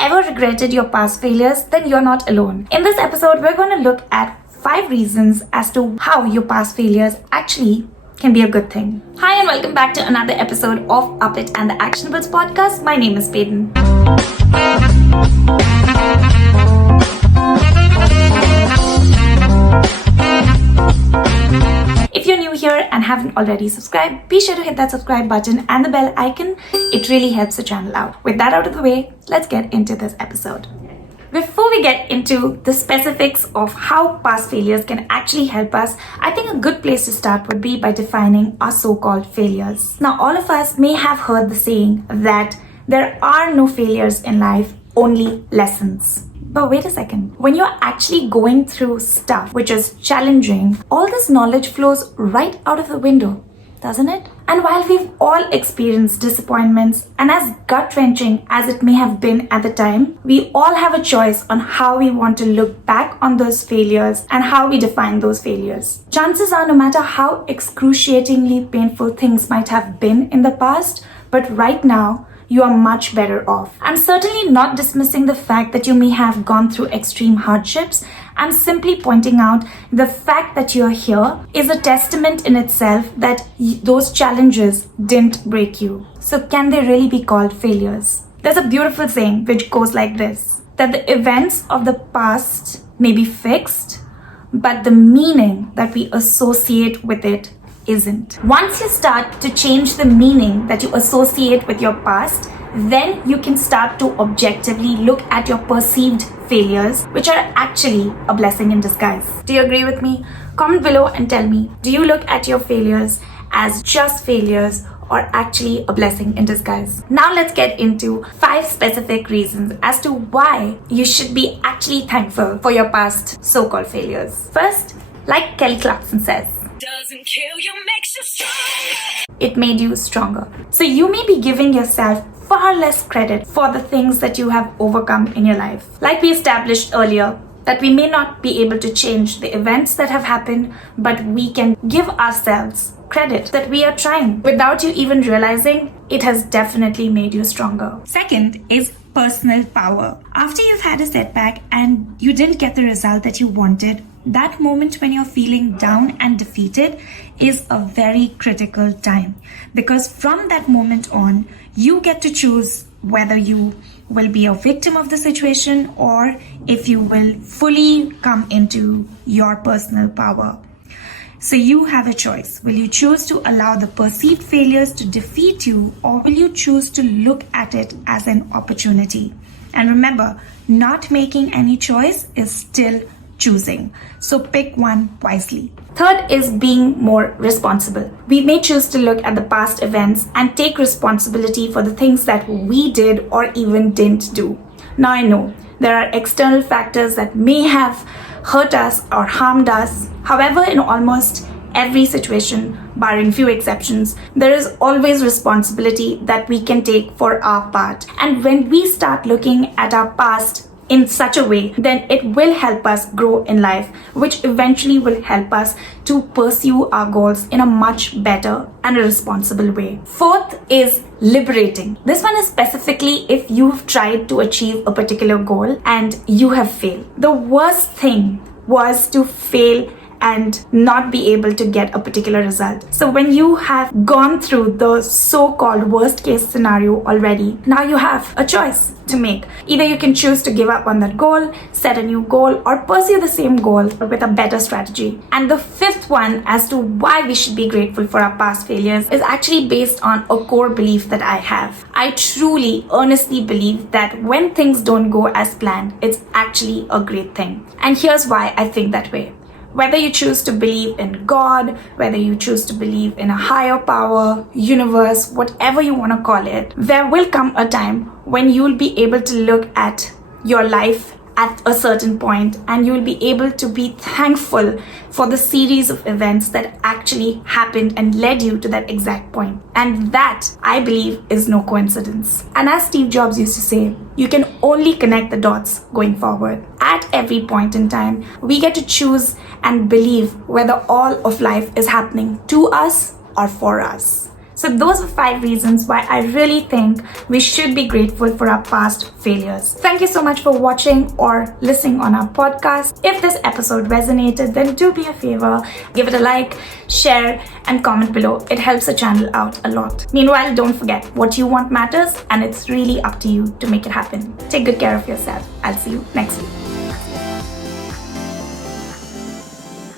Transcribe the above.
ever regretted your past failures, then you're not alone. In this episode, we're going to look at 5 reasons as to how your past failures actually can be a good thing. Hi and welcome back to another episode of Up It and the Actionables podcast. My name is Payton. If you're new here and haven't already subscribed, be sure to hit that subscribe button and the bell icon. It really helps the channel out. With that out of the way, let's get into this episode. Before we get into the specifics of how past failures can actually help us, I think a good place to start would be by defining our so-called failures. Now, all of us may have heard the saying that there are no failures in life, only lessons. But wait a second, when you're actually going through stuff which is challenging, all this knowledge flows right out of the window, doesn't it? And while we've all experienced disappointments, and as gut-wrenching as it may have been at the time, we all have a choice on how we want to look back on those failures and how we define those failures. Chances are, no matter how excruciatingly painful things might have been in the past, but right now, you are much better off. I'm certainly not dismissing the fact that you may have gone through extreme hardships. I'm simply pointing out the fact that you're here is a testament in itself that those challenges didn't break you. So can they really be called failures? There's a beautiful saying which goes like this, that the events of the past may be fixed, but the meaning that we associate with it isn't. Once you start to change the meaning that you associate with your past, then you can start to objectively look at your perceived failures, which are actually a blessing in disguise. Do you agree with me? Comment below and tell me, do you look at your failures as just failures or actually a blessing in disguise? Now let's get into 5 specific reasons as to why you should be actually thankful for your past so-called failures. First, like Kelly Clarkson says, doesn't kill you, makes you stronger. It made you stronger. So you may be giving yourself far less credit for the things that you have overcome in your life. Like we established earlier, that we may not be able to change the events that have happened, but we can give ourselves credit that we are trying. Without you even realizing, it has definitely made you stronger. Second is personal power. After you've had a setback and you didn't get the result that you wanted, that moment when you're feeling down and defeated is a very critical time, because from that moment on, you get to choose whether you will be a victim of the situation or if you will fully come into your personal power. So you have a choice. Will you choose to allow the perceived failures to defeat you, or will you choose to look at it as an opportunity? And remember, not making any choice is still choosing. So pick one wisely. Third is being more responsible. We may choose to look at the past events and take responsibility for the things that we did or even didn't do. Now I know there are external factors that may have hurt us or harmed us. However, in almost every situation, barring few exceptions, there is always responsibility that we can take for our part. And when we start looking at our past in such a way, then it will help us grow in life, which eventually will help us to pursue our goals in a much better and a responsible way. Fourth is liberating. This one is specifically if you've tried to achieve a particular goal and you have failed. The worst thing was to fail and not be able to get a particular result. So when you have gone through the so-called worst case scenario already, now you have a choice to make. Either you can choose to give up on that goal, set a new goal, or pursue the same goal with a better strategy. And the fifth one as to why we should be grateful for our past failures is actually based on a core belief that I have. I truly, earnestly believe that when things don't go as planned, it's actually a great thing. And here's why I think that way. Whether you choose to believe in God, whether you choose to believe in a higher power, universe, whatever you want to call it, there will come a time when you'll be able to look at your life at a certain point and you'll be able to be thankful for the series of events that actually happened and led you to that exact point. And that, I believe, is no coincidence. And as Steve Jobs used to say, you can only connect the dots going forward. At every point in time, we get to choose and believe whether all of life is happening to us or for us. So those are 5 reasons why I really think we should be grateful for our past failures. Thank you so much for watching or listening on our podcast. If this episode resonated, then do me a favor, give it a like, share, and comment below. It helps the channel out a lot. Meanwhile, don't forget, what you want matters, and it's really up to you to make it happen. Take good care of yourself. I'll see you next week.